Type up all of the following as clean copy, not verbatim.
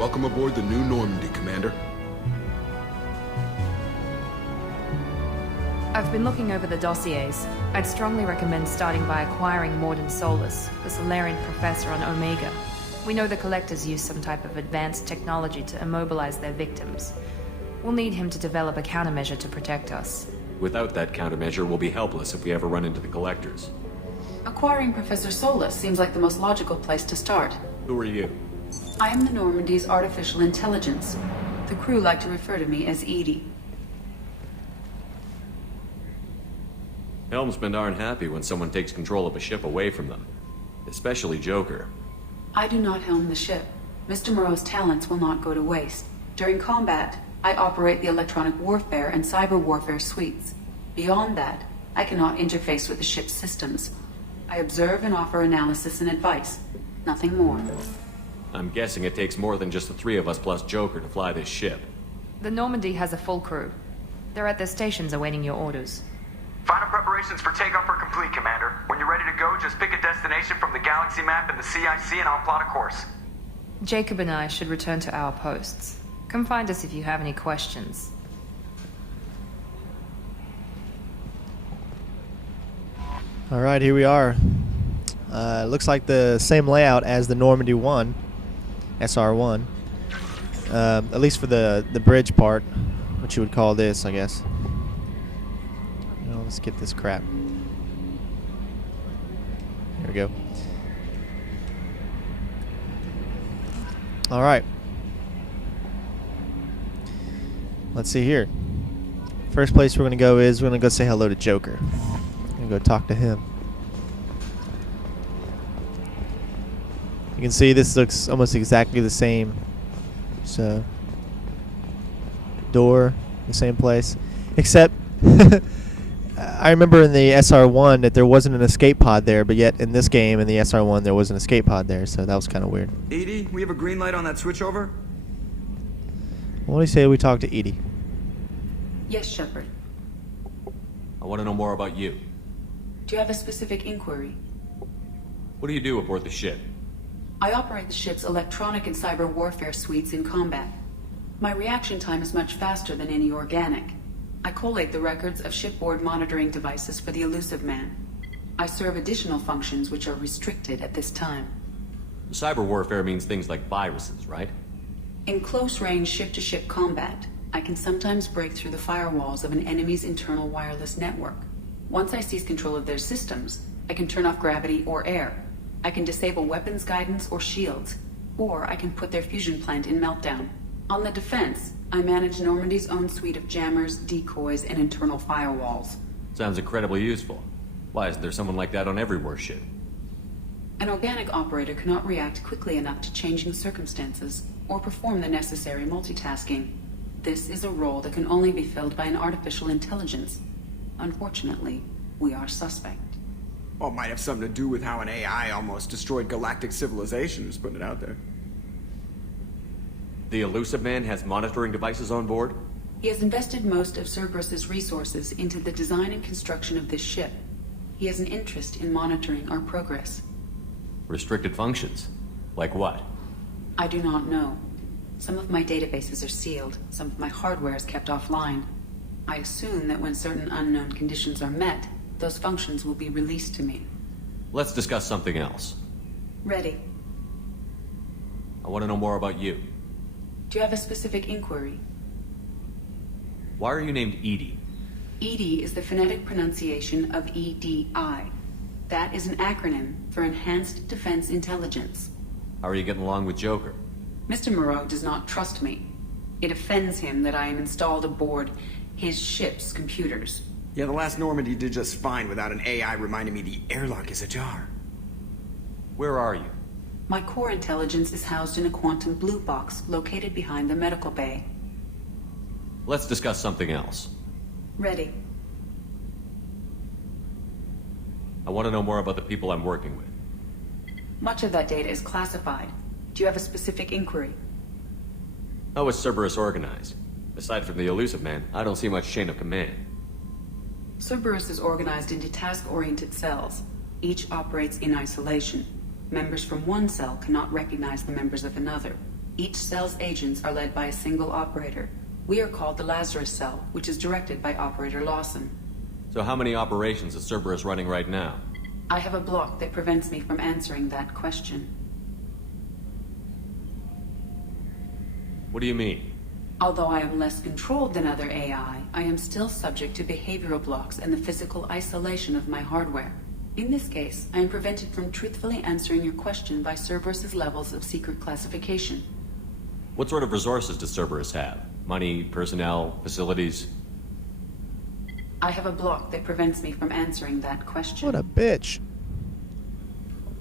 Welcome aboard the new Normandy, Commander. I've been looking over the dossiers. I'd strongly recommend starting by acquiring Morden Solus, the Solarian professor on Omega. We know the Collectors use some type of advanced technology to immobilize their victims. We'll need him to develop a countermeasure to protect us. Without that countermeasure, we'll be helpless if we ever run into the Collectors. Acquiring Professor Solus seems like the most logical place to start. Who are you? I am the Normandy's artificial intelligence. The crew like to refer to me as Edie. Helmsmen aren't happy when someone takes control of a ship away from them. Especially Joker. I do not helm the ship. Mr. Moreau's talents will not go to waste. During combat, I operate the electronic warfare and cyber warfare suites. Beyond that, I cannot interface with the ship's systems. I observe and offer analysis and advice. Nothing more. I'm guessing it takes more than just the three of us plus Joker to fly this ship. The Normandy has a full crew. They're at their stations awaiting your orders. Final preparations for takeoff are complete, Commander. When you're ready to go, just pick a destination from the galaxy map and the CIC and I'll plot a course. Jacob and I should return to our posts. Come find us if you have any questions. Alright, here we are. Looks like the same layout as the Normandy 1, SR1. At least for the bridge part, what you would call this, I guess. Let's get this crap. Here we go. Alright. Let's see here. First place we're going to go is we're going to go say hello to Joker. I'm going to go talk to him. You can see this looks almost exactly the same. So, door, the same place. Except, I remember in the SR1 that there wasn't an escape pod there, but yet in this game, in the SR1, there was an escape pod there, so that was kind of weird. Edie, we have a green light on that switchover? What do you say we talk to Edie? Yes, Shepard. I want to know more about you. Do you have a specific inquiry? What do you do aboard the ship? I operate the ship's electronic and cyber warfare suites in combat. My reaction time is much faster than any organic. I collate the records of shipboard monitoring devices for the Elusive Man. I serve additional functions which are restricted at this time. Cyber warfare means things like viruses, right? In close-range ship-to-ship combat, I can sometimes break through the firewalls of an enemy's internal wireless network. Once I seize control of their systems, I can turn off gravity or air. I can disable weapons guidance or shields, or I can put their fusion plant in meltdown. On the defense, I manage Normandy's own suite of jammers, decoys, and internal firewalls. Sounds incredibly useful. Why isn't there someone like that on every warship? An organic operator cannot react quickly enough to changing circumstances or perform the necessary multitasking. This is a role that can only be filled by an artificial intelligence. Unfortunately, we are suspect. Well, it might have something to do with how an AI almost destroyed galactic civilization, just putting it out there. The Elusive Man has monitoring devices on board? He has invested most of Cerberus's resources into the design and construction of this ship. He has an interest in monitoring our progress. Restricted functions? Like what? I do not know. Some of my databases are sealed, some of my hardware is kept offline. I assume that when certain unknown conditions are met, those functions will be released to me. Let's discuss something else. Ready. I want to know more about you. Do you have a specific inquiry? Why are you named Edie? EDI is the phonetic pronunciation of EDI. That is an acronym for Enhanced Defense Intelligence. How are you getting along with Joker? Mr. Moreau does not trust me. It offends him that I am installed aboard his ship's computers. Yeah, the last Normandy did just fine without an AI reminding me the airlock is ajar. Where are you? My core intelligence is housed in a quantum blue box located behind the medical bay. Let's discuss something else. Ready. I want to know more about the people I'm working with. Much of that data is classified. Do you have a specific inquiry? How is Cerberus organized? Aside from the Elusive Man, I don't see much chain of command. Cerberus is organized into task-oriented cells. Each operates in isolation. Members from one cell cannot recognize the members of another. Each cell's agents are led by a single operator. We are called the Lazarus Cell, which is directed by Operator Lawson. So how many operations is Cerberus running right now? I have a block that prevents me from answering that question. What do you mean? Although I am less controlled than other AI, I am still subject to behavioral blocks and the physical isolation of my hardware. In this case, I am prevented from truthfully answering your question by Cerberus's levels of secret classification. What sort of resources does Cerberus have? Money, personnel, facilities? I have a block that prevents me from answering that question. What a bitch.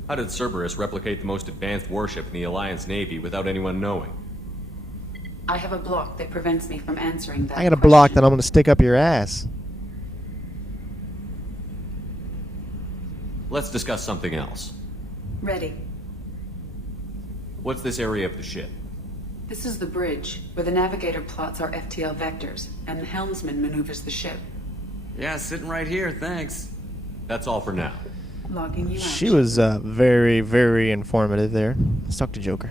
How did Cerberus replicate the most advanced warship in the Alliance Navy without anyone knowing? I have a block that prevents me from answering that I got a question. block that I'm going to stick up your ass. Let's discuss something else. Ready. What's this area of the ship? This is the bridge, where the navigator plots our FTL vectors, and the helmsman maneuvers the ship. Yeah, sitting right here, thanks. That's all for now. Logging you out. She was very, very informative there. Let's talk to Joker.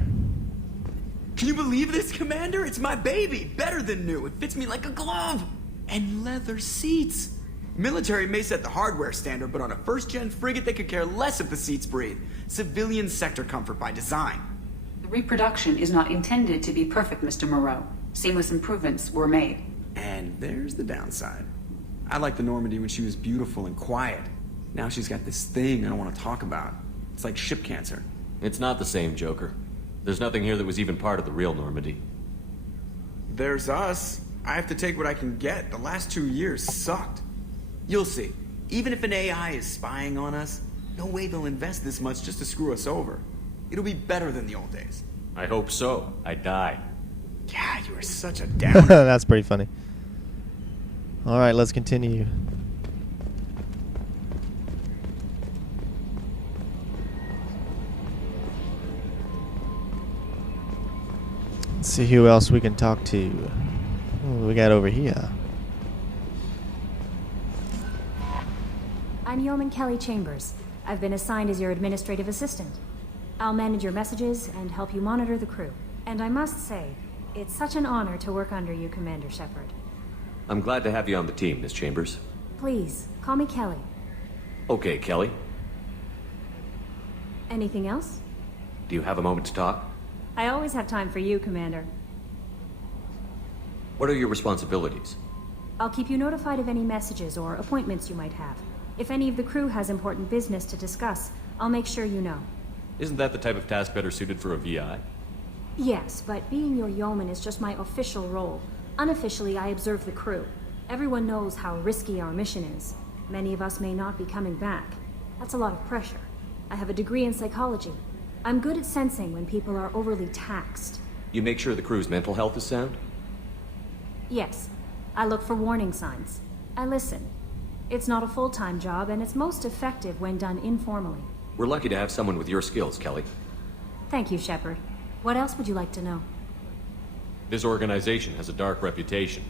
Can you believe this, Commander? It's my baby! Better than new. It fits me like a glove! And leather seats! Military may set the hardware standard, but on a first-gen frigate they could care less if the seats breathe. Civilian sector comfort by design. The reproduction is not intended to be perfect, Mr. Moreau. Seamless improvements were made. And there's the downside. I liked the Normandy when she was beautiful and quiet. Now she's got this thing I don't want to talk about. It's like ship cancer. It's not the same, Joker. There's nothing here that was even part of the real Normandy. There's us. I have to take what I can get. The last 2 years sucked. You'll see. Even if an AI is spying on us, no way they'll invest this much just to screw us over. It'll be better than the old days. I hope so. I died. Yeah, you are such a downer. That's pretty funny. All right, let's continue. Let's see who else we can talk to. What we got over here? I'm Yeoman Kelly Chambers. I've been assigned as your administrative assistant. I'll manage your messages and help you monitor the crew. And I must say, it's such an honor to work under you, Commander Shepard. I'm glad to have you on the team, Miss Chambers. Please, call me Kelly. Okay, Kelly. Anything else? Do you have a moment to talk? I always have time for you, Commander. What are your responsibilities? I'll keep you notified of any messages or appointments you might have. If any of the crew has important business to discuss, I'll make sure you know. Isn't that the type of task better suited for a VI? Yes, but being your yeoman is just my official role. Unofficially, I observe the crew. Everyone knows how risky our mission is. Many of us may not be coming back. That's a lot of pressure. I have a degree in psychology. I'm good at sensing when people are overly taxed. You make sure the crew's mental health is sound? Yes. I look for warning signs. I listen. It's not a full-time job, and it's most effective when done informally. We're lucky to have someone with your skills, Kelly. Thank you, Shepard. What else would you like to know? This organization has a dark reputation.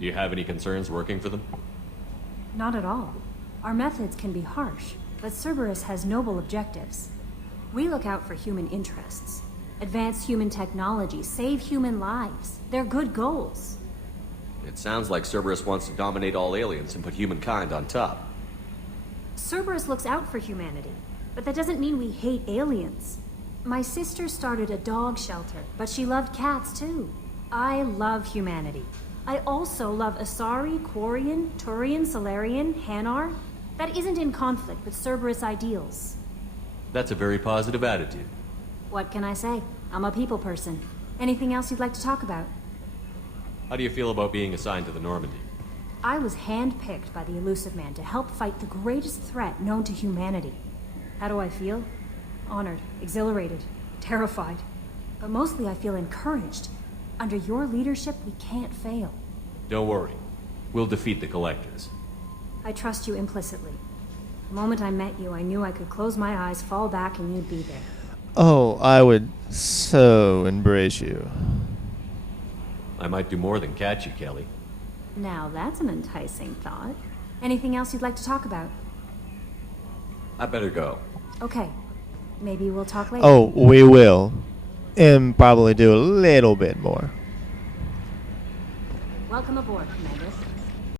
Do you have any concerns working for them? Not at all. Our methods can be harsh, but Cerberus has noble objectives. We look out for human interests. Advance human technology, save human lives. They're good goals. It sounds like Cerberus wants to dominate all aliens and put humankind on top. Cerberus looks out for humanity, but that doesn't mean we hate aliens. My sister started a dog shelter, but she loved cats too. I love humanity. I also love Asari, Quarian, Turian, Solarian, Hanar. That isn't in conflict with Cerberus ideals. That's a very positive attitude. What can I say? I'm a people person. Anything else you'd like to talk about? How do you feel about being assigned to the Normandy? I was handpicked by the Elusive Man to help fight the greatest threat known to humanity. How do I feel? Honored, exhilarated, terrified. But mostly I feel encouraged. Under your leadership, we can't fail. Don't worry. We'll defeat the Collectors. I trust you implicitly. The moment I met you, I knew I could close my eyes, fall back, and you'd be there. Oh, I would so embrace you. I might do more than catch you, Kelly. Now that's an enticing thought. Anything else you'd like to talk about? I better go. Okay. Maybe we'll talk later. Oh, we will. and probably do a little bit more. Welcome aboard, Commander.